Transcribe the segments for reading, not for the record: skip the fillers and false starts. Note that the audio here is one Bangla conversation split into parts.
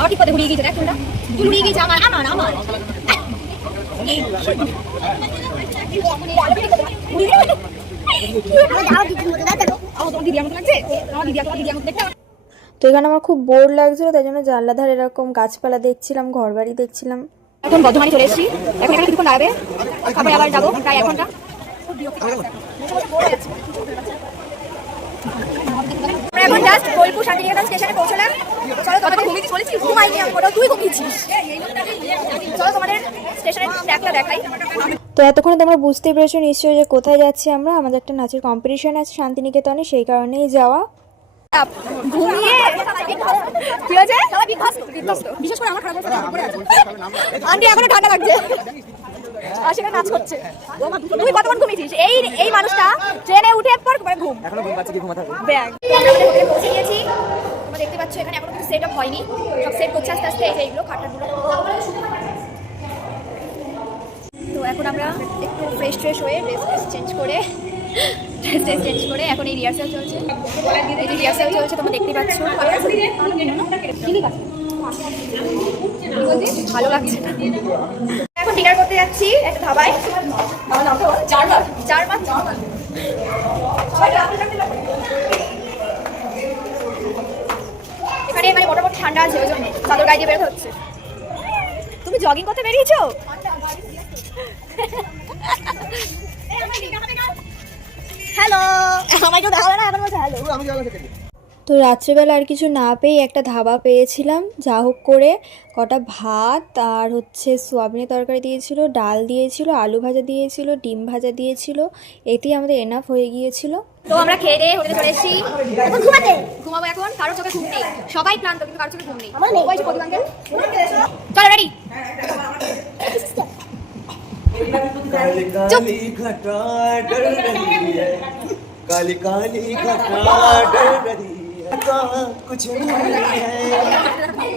আমার ঠিক করে ঘুরিয়ে গিয়েছে, দেখ কোনটা ঘুরিয়ে গিয়েছে, আমার আমার আমার তো এখানে আমার খুব বোর লাগছিল, তাই জন্য জানলা ধারে এরকম গাছপালা দেখছিলাম, ঘর বাড়ি দেখছিলাম। এখন বর্ধমানে চলে এসেছি, এখন এখানে কিছুক্ষণ দাঁড়াবে, তারপরে আবার যাবো প্রায় 1 ঘন্টা। আমরা এখন জাস্ট বোলপুর শান্তিনিকেতন স্টেশনে পৌঁছলাম। চলো তোমাদের ঘুমাইনি আমি, ওটা তুই ঘুমিয়েছিস। চলো তোমাদের স্টেশনের ট্র্যাকটা দেখাই। তো এতক্ষণে তোমরা বুঝতেই পেরেছো নিশ্চয়ই যে কোথায় যাচ্ছি আমরা। আমাদের একটা নাচের কম্পিটিশন আছে শান্তিনিকেতনে, সেই কারণেই যাওয়া। ঘুমিয়ে কি হয়েছে? বিশেষ করে আমার খারাপ আন্টি এখনো ঠান্ডা লাগছে, আর সেখানে নাচ করছে। তুই কতক্ষণ ঘুমিয়েছিস? এই মানুষটা ট্রেনে উঠে পর ঘুম, এখনো ঘুম পাচ্ছে, কি ঘুমা থাকে। ব্যাগ। আমরা আমাদের হোটেলে পৌঁছে গিয়েছি, তোমরা দেখতে পাচ্ছ এখানে এখনো কিছু সেট আপ হয়নি, সব সেট করছে আস্তে আস্তে। এইগুলো খাটগুলো। তো এখন আমরা একটু ফ্রেশ হয়ে ড্রেস চেঞ্জ করে এখন এই রিহার্সাল চলছে। এই যে রিহার্সাল চলছে তোমরা দেখতে পাচ্ছ, ভালো লাগছে। এখন ডিনার করতে যাচ্ছি একটা ধাবায়, চারবার এখানে মানে মোটামুটি ঠান্ডা আছে, ওই জন্য চাদর গায়ে দিয়ে বেরোতে হচ্ছে। তুমি জগিং করতে বেরিয়েছো? হ্যালো, আমাকে দেখাবে না এখন? বলছে হ্যালো। তো রাত্রেবেলা আর কিছু না পেয়ে একটা ধাবা পেয়েছিলাম, যা হোক করে কটা ভাত আর হচ্ছে সোয়াবিনের তরকারি দিয়েছিল, ডাল দিয়েছিল, আলু ভাজা দিয়েছিল, ডিম ভাজা দিয়েছিল, এতেই আমাদের এনাফ হয়ে গিয়েছিল। তো আমরা খেয়ে দিয়ে হোটেলে চলে এসেছি, এখন ঘুমাবো। এখন কারোর চোখে ঘুম নেই, সবাই ক্লান্ত কিন্তু কারোর চোখে ঘুম নেই। চলো রেডি। काली काली घटा डर रही है, काली काली घटा डर रही है, कुछ नहीं है,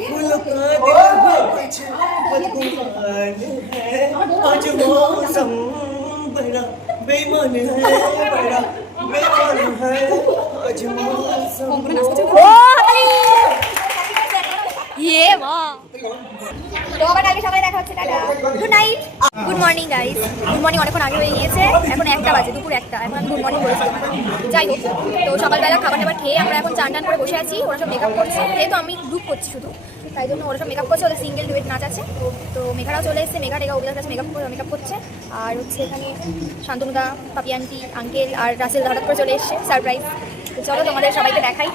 फूलों का दिल भी कुछ बदगुमान है, आज मौसम बड़ा बेईमान है, बड़ा बेईमान है, आज मौसम। ইয়ে মা, তো আবার কালকে সকালে দেখা হচ্ছে, tata, good night. Good morning guys, good morning অনেকক্ষণ আগে হয়ে গিয়েছে, এখন 1টা বাজে, দুপুর 1টা, এখন আমি গুড মর্নিং বলেছি। যাই হোক, তো সকালবেলা খাবার টাবার খেয়ে আমরা এখন চান টান করে বসে আছি। ওরা সব মেকআপ করছে, যেহেতু আমি গ্রুপ করছি শুধু, তাই জন্য ওরা সব মেকআপ করছে, ওদের সিঙ্গেল ডুয়েট নাচ আছে। তো মেঘারাও চলে এসেছে, মেঘা টেঘা ওদের কাছে মেকআপ করছে। আর হচ্ছে এখানে শান্তনুদা, পাপি আন্টি, আঙ্কেল আর রাসেল হঠাৎ করে চলে এসছে, সারপ্রাইজ। তো চলো তোমাদের সবাইকে দেখাই।